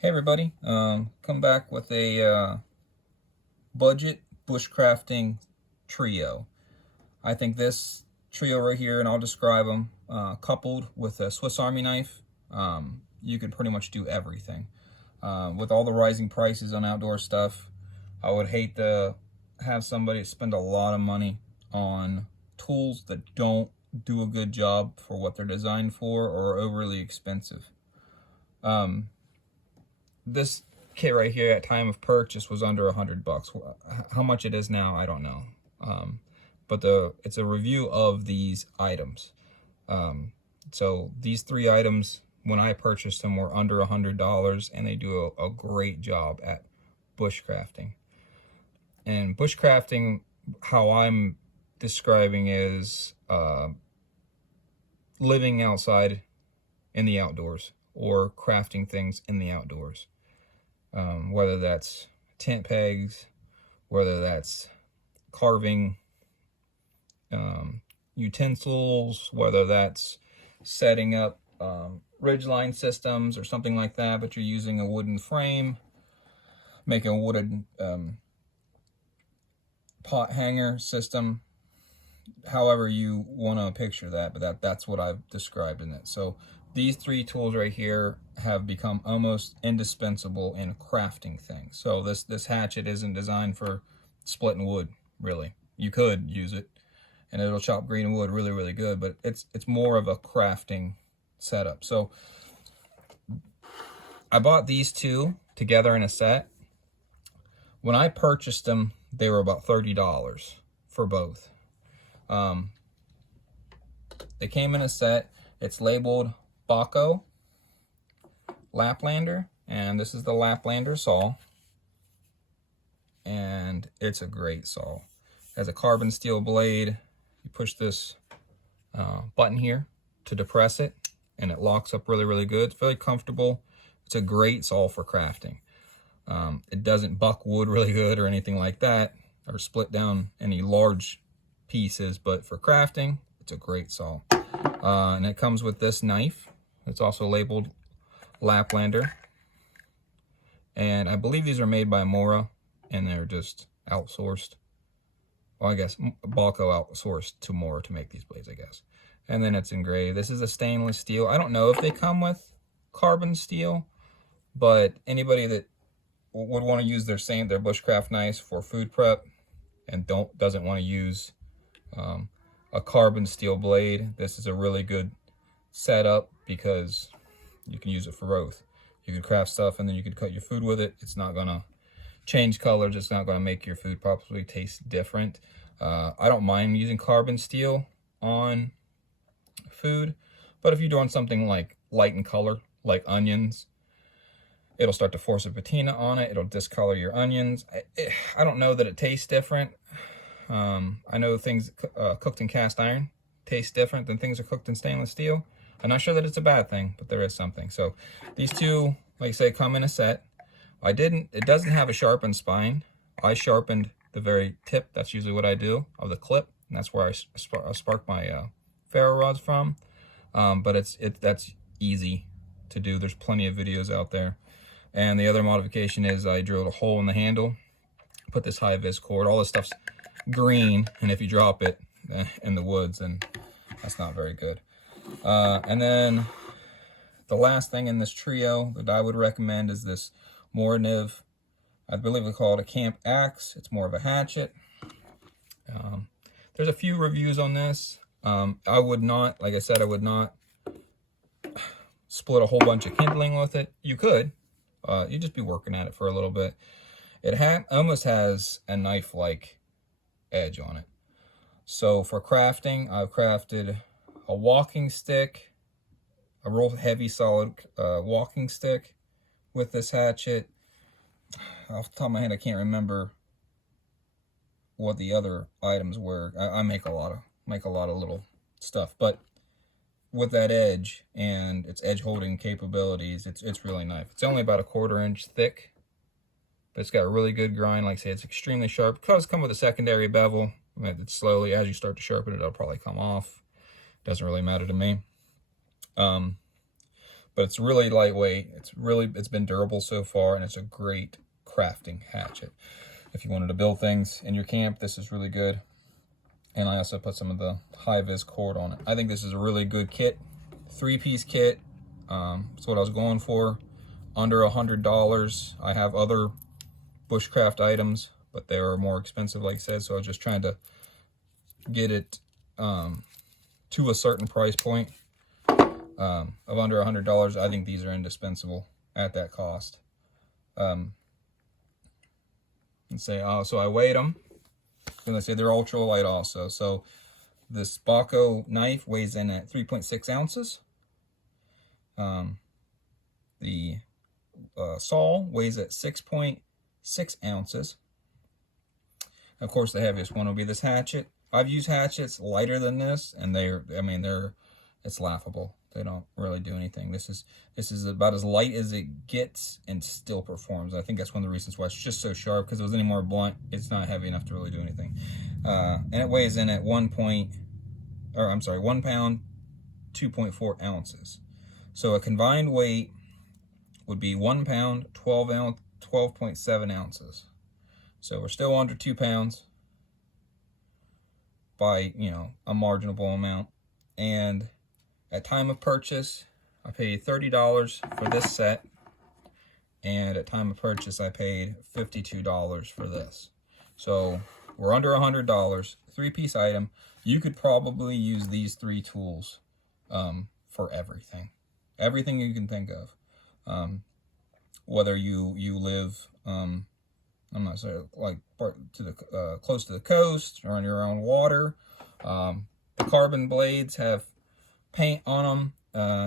Hey everybody, come back with a budget bushcrafting trio. I think this trio right here, and I'll describe them, coupled with a Swiss Army knife, you can pretty much do everything. With all the rising prices on outdoor stuff, I would hate to have somebody spend a lot of money on tools that don't do a good job for what they're designed for or are overly expensive. This kit right here at time of purchase was under $100. How much it is now, I don't know. But it's a review of these items. So these three items, when I purchased them, were under $100, and they do a great job at bushcrafting. And bushcrafting, how I'm describing, is living outside in the outdoors or crafting things in the outdoors. Whether that's tent pegs, whether that's carving utensils, whether that's setting up ridgeline systems or something like that, but you're using a wooden frame, making a wooden pot hanger system, however you want to picture that, but that's what I've described in it. So these three tools right here have become almost indispensable in crafting things. So this hatchet isn't designed for splitting wood, really. You could use it, and it'll chop green wood really, really good, but it's more of a crafting setup. So I bought these two together in a set. When I purchased them, they were about $30 for both. They came in a set. It's labeled BAHCO Laplander, and this is the Laplander saw, and it's a great saw. It has a carbon steel blade. You push this button here to depress it, and it locks up really, really good. It's very comfortable. It's a great saw for crafting. It doesn't buck wood really good or anything like that, or split down any large pieces, but for crafting, it's a great saw. And it comes with this knife. It's also labeled Laplander. And I believe these are made by Mora, and they're just outsourced. Well, I guess BAHCO outsourced to Mora to make these blades, I guess. And then it's engraved. This is a stainless steel. I don't know if they come with carbon steel, but anybody that would want to use their bushcraft knives for food prep and doesn't want to use a carbon steel blade, this is a really good setup because you can use it for both. You can craft stuff and then you can cut your food with it. It's not gonna change colors. It's not gonna make your food probably taste different. I don't mind using carbon steel on food, but if you're doing something like light in color, like onions, it'll start to force a patina on it. It'll discolor your onions. I don't know that it tastes different. I know things cooked in cast iron taste different than things that are cooked in stainless steel. I'm not sure that it's a bad thing, but there is something. So these two, like I say, come in a set. It doesn't have a sharpened spine. I sharpened the very tip. That's usually what I do, of the clip, and that's where I spark my ferro rods from. But that's easy to do. There's plenty of videos out there. And the other modification is I drilled a hole in the handle, put this high-vis cord. All this stuff's green, and if you drop it in the woods, then that's not very good. And then the last thing in this trio that I would recommend is this Morakniv. I believe they call it a camp axe. It's more of a hatchet. There's a few reviews on this. I would not, like I said, I would not split a whole bunch of kindling with it. You could. You'd just be working at it for a little bit. It almost has a knife-like edge on it. So for crafting, I've crafted a walking stick, a real heavy, solid walking stick with this hatchet. Off the top of my head, I can't remember what the other items were. I make a lot of little stuff, but with that edge and its edge holding capabilities, it's really nice. It's only about 1/4 inch thick, but it's got a really good grind. Like I say, it's extremely sharp. Because come with a secondary bevel, it's slowly, as you start to sharpen it, it'll probably come off. Doesn't really matter to me. But but it's really lightweight. It's been durable so far, and it's a great crafting hatchet. If you wanted to build things in your camp, this is really good. And I also put some of the high-vis cord on it. I think this is a really good kit. 3-piece kit. That's what I was going for. Under $100. I have other bushcraft items, but they are more expensive, like I said, so I was just trying to get it to a certain price point of under $100. I think these are indispensable at that cost. And say, so I weighed them, and I say they're ultralight also. So this BAHCO knife weighs in at 3.6 ounces. The saw weighs at 6.6 ounces. Of course, the heaviest one will be this hatchet. I've used hatchets lighter than this, and it's laughable. They don't really do anything. This is about as light as it gets and still performs. I think that's one of the reasons why it's just so sharp, because if it was any more blunt, it's not heavy enough to really do anything. And it weighs in at 1 pound, 2.4 ounces. So a combined weight would be 1 pound, 12.7 ounces. So we're still under 2 pounds by, a marginable amount. And at time of purchase, I paid $30 for this set. And at time of purchase, I paid $52 for this. So we're under $100, 3-piece item. You could probably use these 3 tools for everything. Everything you can think of. Whether you live, I'm not sure, like close to the coast or on your own water. The carbon blades have paint on them.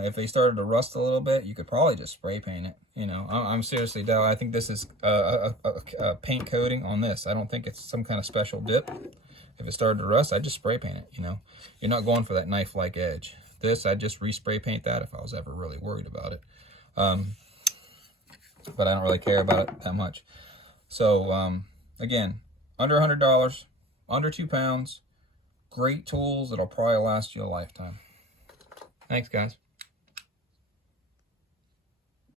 If they started to rust a little bit, you could probably just spray paint it. I'm seriously doubt. I think this is a paint coating on this. I don't think it's some kind of special dip. If it started to rust, I'd just spray paint it. You're not going for that knife-like edge. This, I'd just respray paint that if I was ever really worried about it. But I don't really care about it that much. So, again, under $100, under 2 pounds, great tools that'll probably last you a lifetime. Thanks, guys.